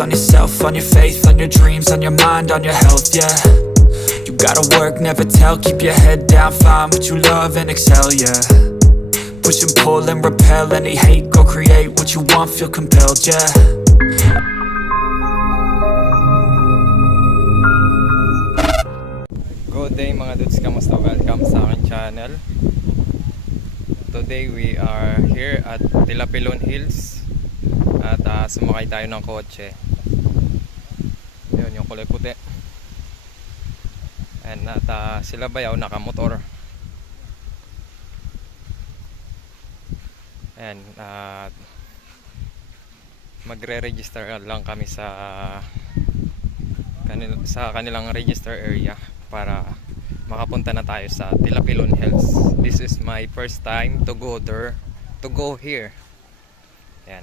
focus on yourself, on your faith, on your dreams, on your mind, on your health, yeah. You gotta work, never tell, keep your head down, find what you love and excel, yeah. Push and pull and repel any hate, go create what you want, feel compelled, yeah. Good day mga dudes, kamusta? Welcome sa aking channel. Today we are here at Tilapilon Hills at sumakay tayo ng kotse. Yun yung kulay puti. And at sila bayaw nakamotor. And magre-register lang kami sa kanilang register area para makapunta na tayo sa Tilapilon Hills. This is my first time to go here. Yan.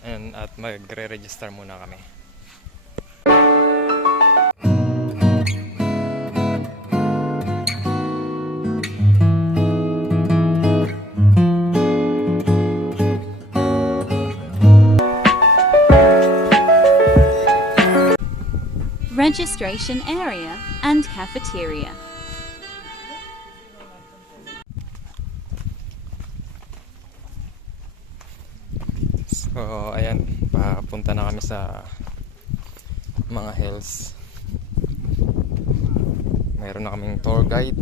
And at magre-register muna kami. Registration area and cafeteria. So ayan, papunta na kami sa mga hills. Mayroon na kaming tour guide.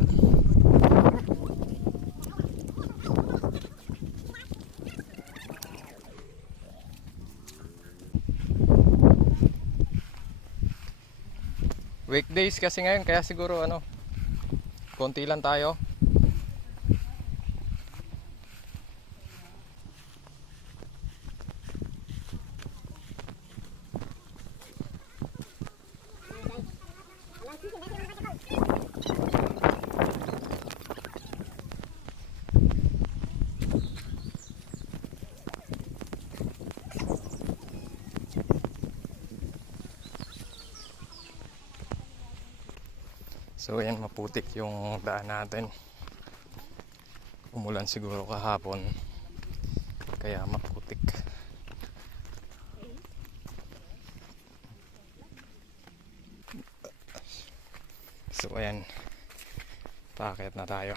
Weekdays kasi ngayon, kaya siguro konti lang tayo. So ayan, maputik yung daan natin. Umulan siguro kahapon, kaya maputik. So ayan, paakyat na tayo.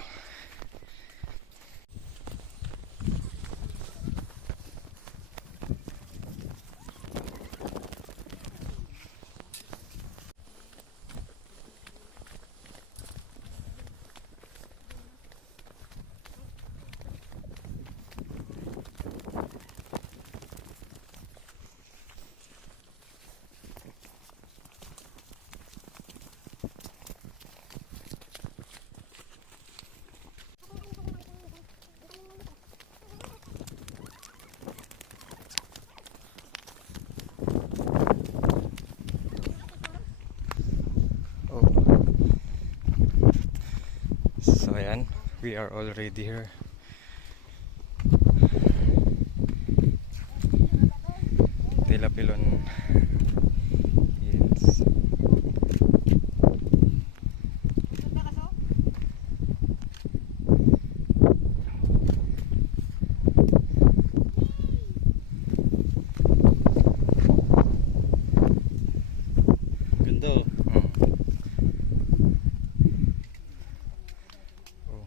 So ayan, we are already here. Tilapilon Hills. Ganda oh.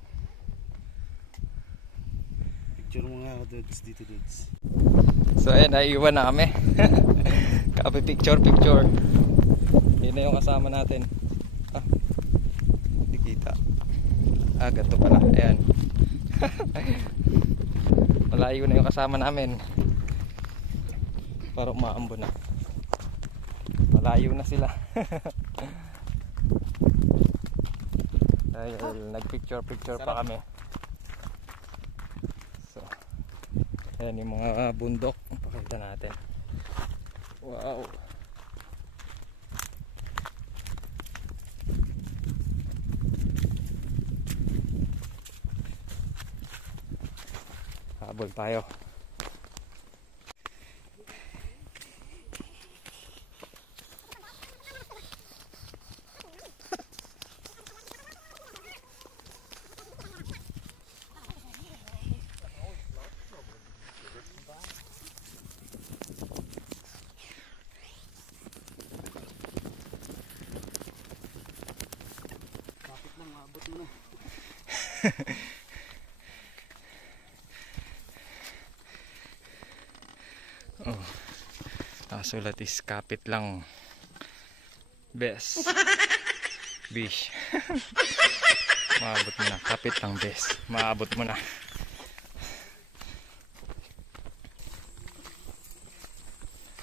Picture mga dudes dito dudes. So ayan, naiiwan na kami. Kape picture. Yun na yung kasama natin. Hindi kita. Ganito pala. Ayan. Malayo na yung kasama namin. Parang umaambo na. Malayo na sila. Dahil nagpicture pa kami. So ayan yung mga bundok. Pakita natin. Wow. Habol tayo. Oh. Sulat is kapit lang. Bes. Bish. Maabot mo na. Kapit lang, bes. Maabot mo na.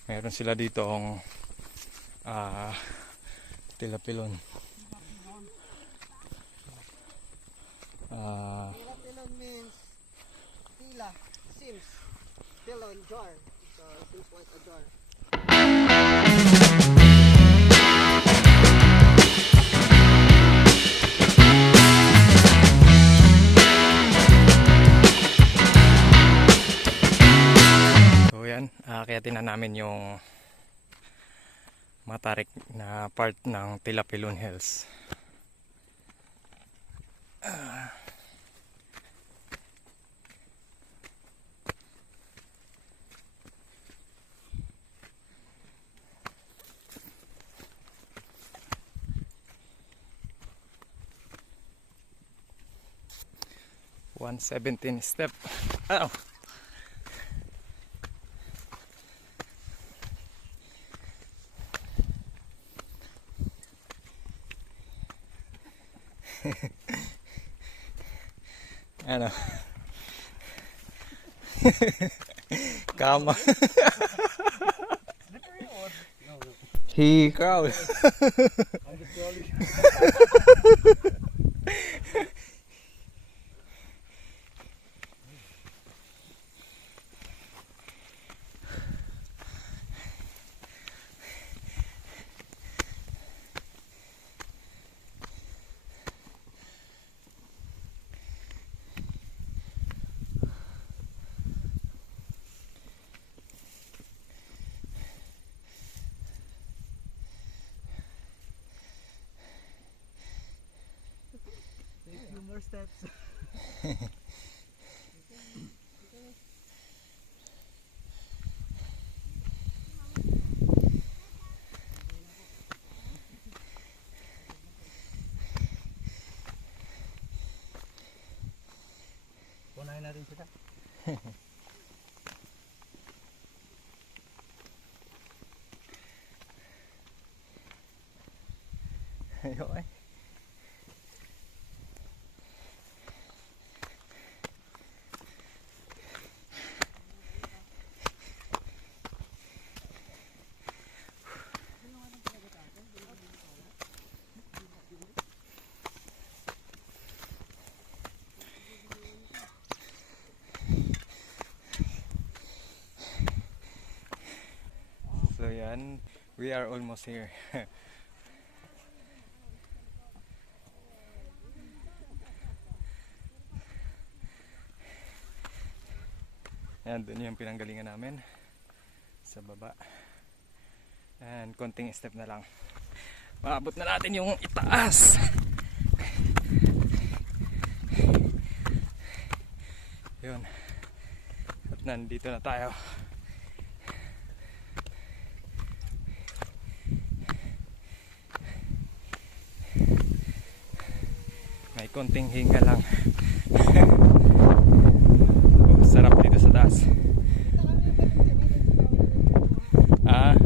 Meron sila dito ang tilapilon. Pilon means tila, seems, pilon, jar. So it seems like a jar. So yan, akyatin na namin yung matarik na part ng Tilapilon Hills. One 17 step. Oh. Ano? Kama. He crowd. Few more steps. Punahin natin sila. Ayo ay. So yan, we are almost here. Yan, dun yung pinanggalingan namin sa baba. And konting step na lang. Maabot na natin yung itaas. Yun. At nandito na tayo. May konting hinga lang. Oh, sarap dito sa taas. Ah.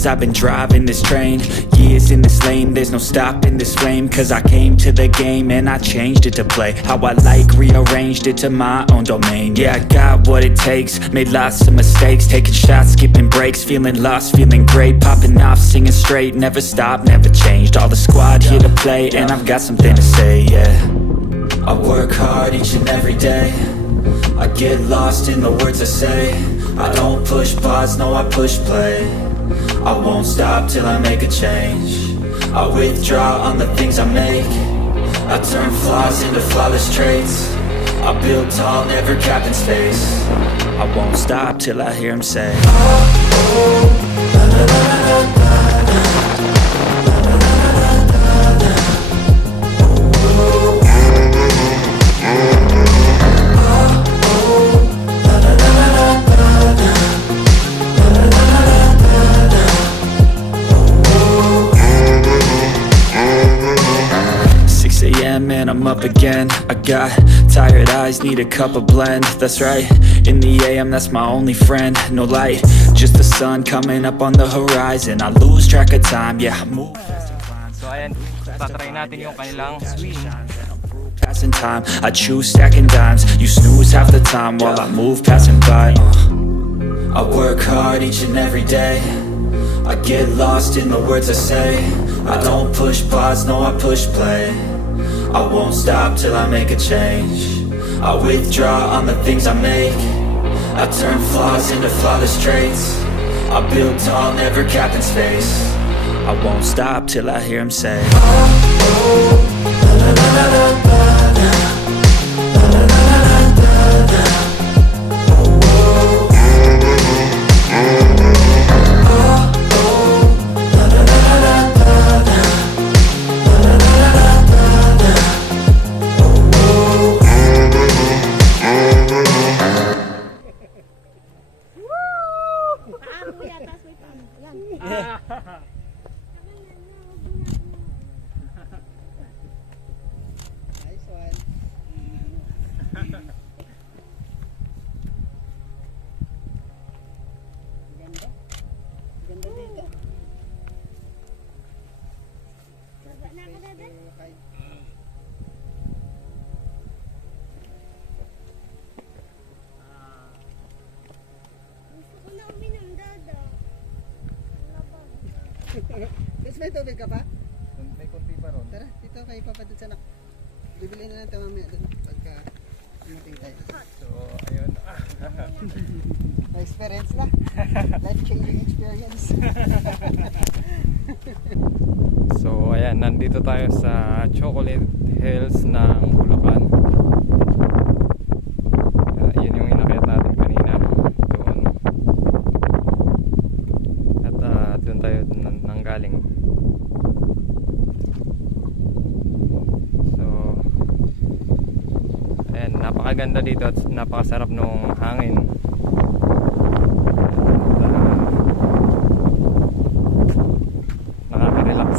I've been driving this train, years in this lane, there's no stopping this flame. Cause I came to the game and I changed it to play how I like, rearranged it to my own domain. Yeah, I got what it takes, made lots of mistakes, taking shots, skipping breaks, feeling lost, feeling great, popping off, singing straight, never stopped, never changed. All the squad here to play and I've got something to say, yeah. I work hard each and every day, I get lost in the words I say. I don't push pause, no I push play. I won't stop till I make a change. I withdraw on the things I make. I turn flaws into flawless traits. I build tall, never capped in space. I won't stop till I hear him say, man, I'm up again. I got tired eyes, need a cup of blend. That's right, in the AM, that's my only friend. No light, just the sun coming up on the horizon. I lose track of time, yeah, I move fast and climb. So ayan, tatry natin yung kanilang swing. Passing time, I choose stacking dimes. You snooze half the time while I move passing by. I work hard each and every day. I get lost in the words I say. I don't push pause, no, I push play. I won't stop till I make a change. I withdraw on the things I make. I turn flaws into flawless traits. I build tall, never capped in space. I won't stop till I hear him say, Nice one. Ganda. Ganda dito. Okay. Tapos may tubig ka pa? May konti pa ron. Tara, dito kayo papadod sa nak. Bibili na lang ito mamaya doon pagka umating tayo. So ayun. May experience na. Life-changing experience. So ayan, nandito tayo sa Chocolate Hills ng Bulacan. Yun yung inakyat natin kanina doon. At doon tayo nanggaling. So ayan, napakaganda dito at napakasarap nung hangin. Nakaka-relax.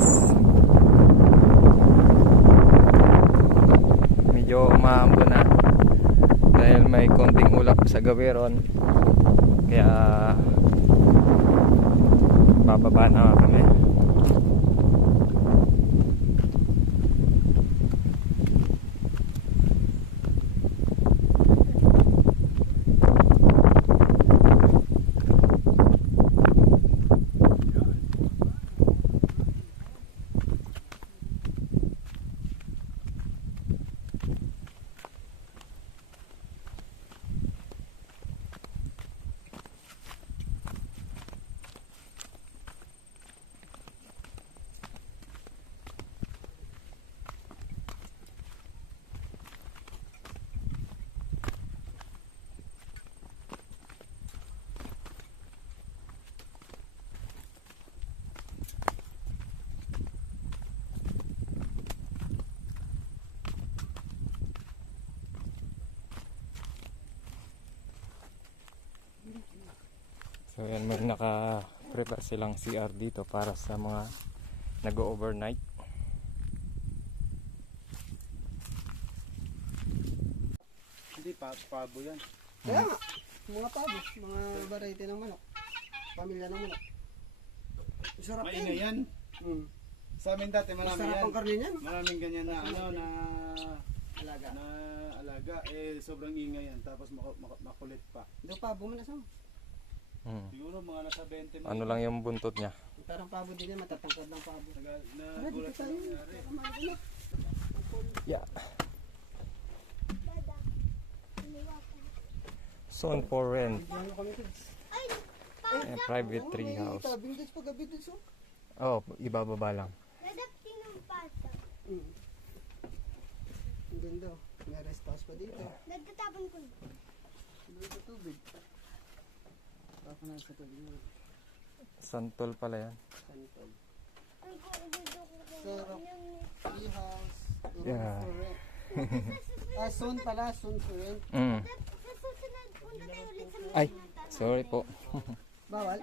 Medyo umaambo na dahil may konting ulap sa gawiron, kaya bababa na kami. So yan, may naka-prepare silang CR dito para sa mga nag-overnight. Hindi, pabo yan. Kaya nga, mga pabo, mga variety ng manok. Pamilya ng manok. Sarap Maingay yan. Hmm. Sa amin dati marami Sarap yan. ang karne niyan. Maraming ganyan na ano na Alaga. na alaga sobrang ingay yan tapos makulit pa. Doon pabo mo na sa. Siguro mga nasa 20 Ano lang yung buntot niya. Parang pabo din yan, matatangkad ng pabo. na gulat dito na tayo. nangyari. Yeah. Zone for rent. Ano kami kids? And private tree house. Tabing kids pag gabi dito. Oh, ibababa lang. Hmm. Hindi daw. May rest house pa dito. Nagtatapon ko. Doon sa tubig. Tapos na sa tubig mo. Santol pala yan. Santol. Ang dito ko Sarap. Tea house. Yeah. For rent. Soon pala. Soon for rent. Sa susunod, punta tayo ulit sa mga Ay, pinuntahan. sorry po. Bawal?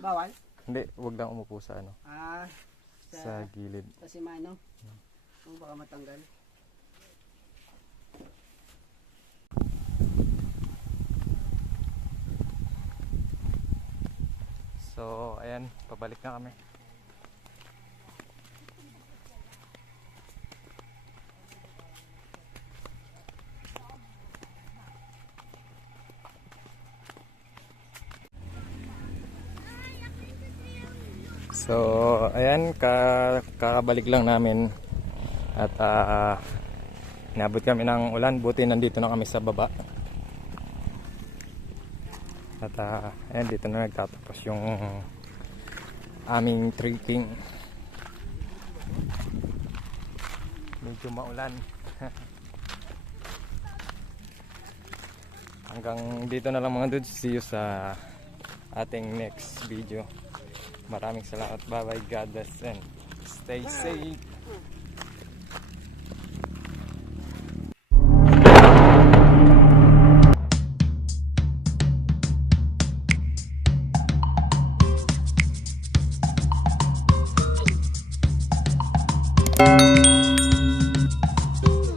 Bawal? Hindi, wag lang umupo sa ano, Sa sa gilid. Simano. Kung baka matanggal. So, ayan, pabalik na kami. So, ayan, kakabalik lang namin at inabot kami ng ulan, buti nandito na kami sa baba. At ayan, dito na nagtatapos yung aming trekking. Medyo maulan. Hanggang dito na lang mga dudes. See you sa ating next video. Maraming salamat. Bye bye. God bless and stay safe.